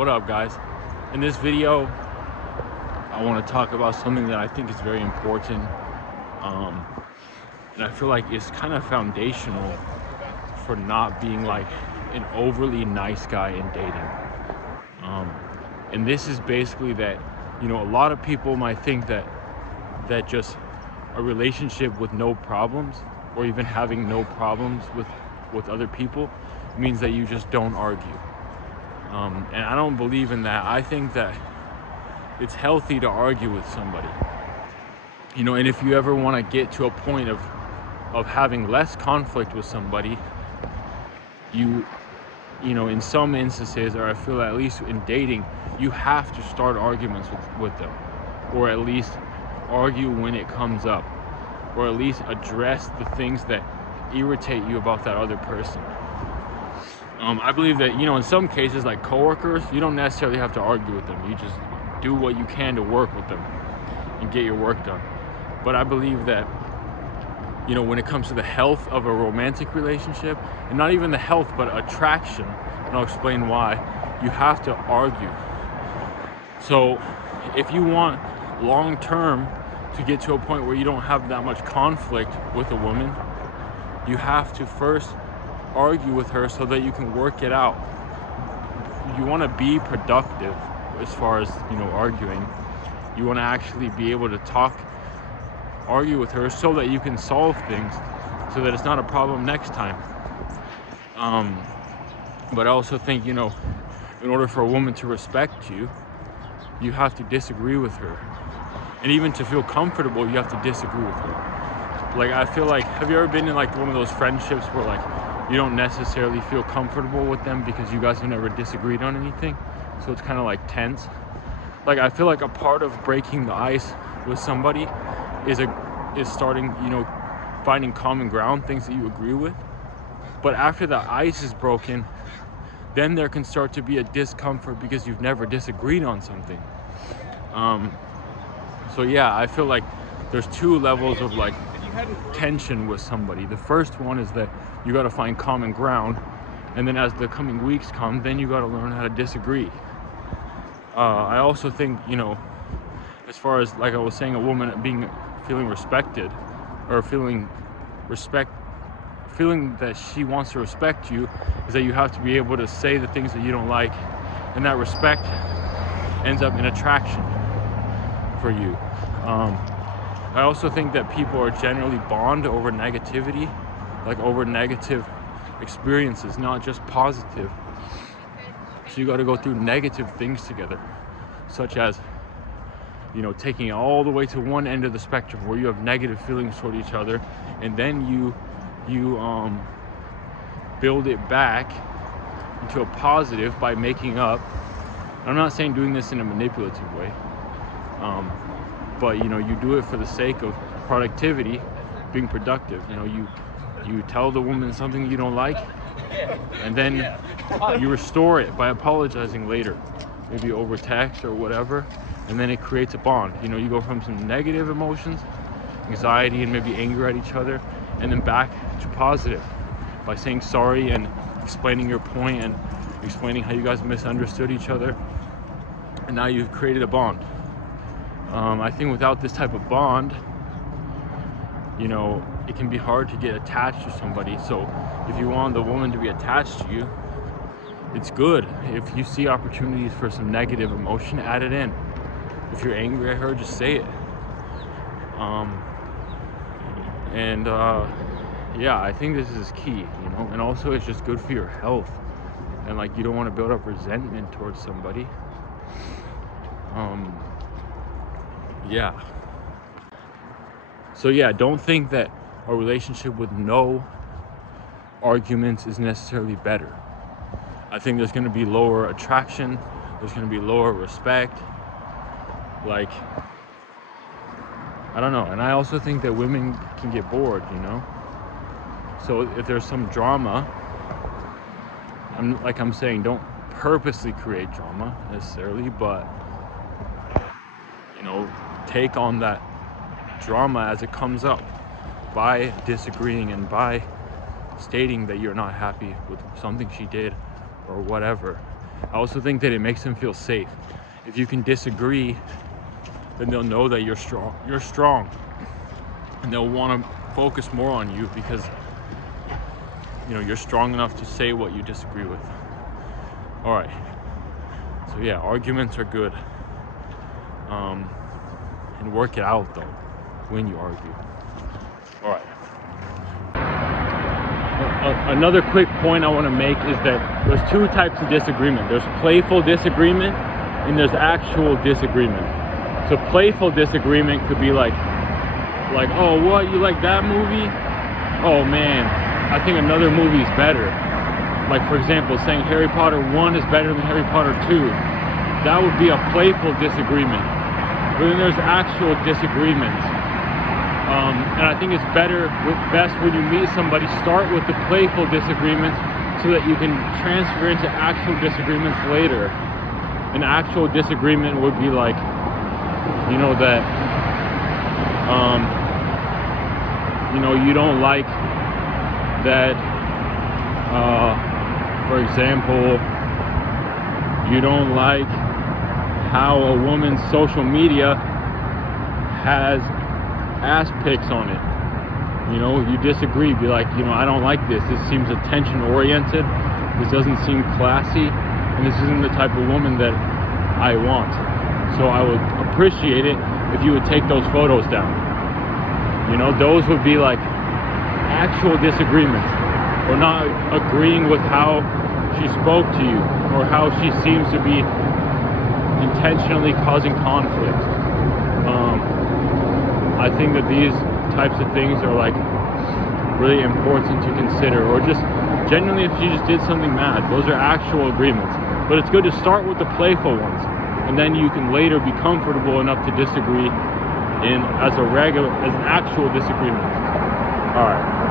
What up, guys? In this video, I want to talk about something that I think is very important, and I feel like it's kind of foundational for not being like an overly nice guy in dating. And this is basically that, a lot of people might think that just a relationship with no problems, or even having no problems with other people, means that you just don't argue. And I don't believe in that. I think that it's healthy to argue with somebody. And if you ever want to get to a point of having less conflict with somebody, in some instances, or I feel at least in dating, you have to start arguments with them, or at least argue when it comes up, or at least address the things that irritate you about that other person. I believe that, in some cases, like coworkers, you don't necessarily have to argue with them. You just do what you can to work with them and get your work done. But I believe that, when it comes to the health of a romantic relationship, and not even the health, but attraction, and I'll explain why, you have to argue. So if you want long-term to get to a point where you don't have that much conflict with a woman, you have to first argue with her so that you can work it out. You want to be productive as far as arguing. You want to actually be able to argue with her so that you can solve things, so that it's not a problem next time. But I also think, in order for a woman to respect you, you have to disagree with her, and even to feel comfortable, you have to disagree with her. Like, I feel like, have you ever been in like one of those friendships where like you don't necessarily feel comfortable with them because you guys have never disagreed on anything, so it's kind of like tense? Like, I feel like a part of breaking the ice with somebody is starting, finding common ground, things that you agree with. But after the ice is broken, then there can start to be a discomfort because you've never disagreed on something. So yeah, I feel like there's two levels of like tension with somebody. The first one is that you got to find common ground, and then as the coming weeks come, then you got to learn how to disagree. I also think, as far as, like I was saying, a woman feeling respected, or feeling that she wants to respect you, is that you have to be able to say the things that you don't like, and that respect ends up in attraction for you. I also think that people are generally bond over negativity, like over negative experiences, not just positive. So you got to go through negative things together, such as, taking it all the way to one end of the spectrum where you have negative feelings toward each other, and then you build it back into a positive by making up. I'm not saying doing this in a manipulative way, but you do it for the sake of productivity, being productive. You tell the woman something you don't like, and then you restore it by apologizing later, maybe over text or whatever, and then it creates a bond. You go from some negative emotions, anxiety and maybe anger at each other, and then back to positive by saying sorry and explaining your point and explaining how you guys misunderstood each other, and now you've created a bond. I think without this type of bond, it can be hard to get attached to somebody. So if you want the woman to be attached to you, it's good if you see opportunities for some negative emotion, add it in. If you're angry at her, just say it. Yeah, I think this is key, and also it's just good for your health, and like, you don't want to build up resentment towards somebody. Yeah. So yeah, don't think that a relationship with no arguments is necessarily better. I think there's going to be lower attraction, there's going to be lower respect, like, I don't know. And I also think that women can get bored, so if there's some drama, I'm saying, don't purposely create drama necessarily, but take on that drama as it comes up by disagreeing and by stating that you're not happy with something she did or whatever. I also think that it makes them feel safe. If you can disagree, then they'll know that you're strong, and they'll want to focus more on you because you're strong enough to say what you disagree with. All right, so yeah, arguments are good, and work it out though when you argue. All right, another quick point I want to make is that there's two types of disagreement. There's playful disagreement and there's actual disagreement. So playful disagreement could be like, oh, what, you like that movie? Oh man, I think another movie is better. Like, for example, saying Harry Potter 1 is better than Harry Potter 2. That would be a playful disagreement. But then there's actual disagreements. And I think it's best when you meet somebody, start with the playful disagreements so that you can transfer into actual disagreements later. An actual disagreement would be like, that, you don't like that, for example, you don't like how a woman's social media has ass pics on it. You disagree, be like, I don't like this. This seems attention oriented. This doesn't seem classy, and this isn't the type of woman that I want. So I would appreciate it if you would take those photos down. Those would be like actual disagreements, or not agreeing with how she spoke to you, or how she seems to be intentionally causing conflict. I think that these types of things are like really important to consider, or just genuinely if she just did something mad. Those are actual agreements. But it's good to start with the playful ones, and then you can later be comfortable enough to disagree as an actual disagreement. All right.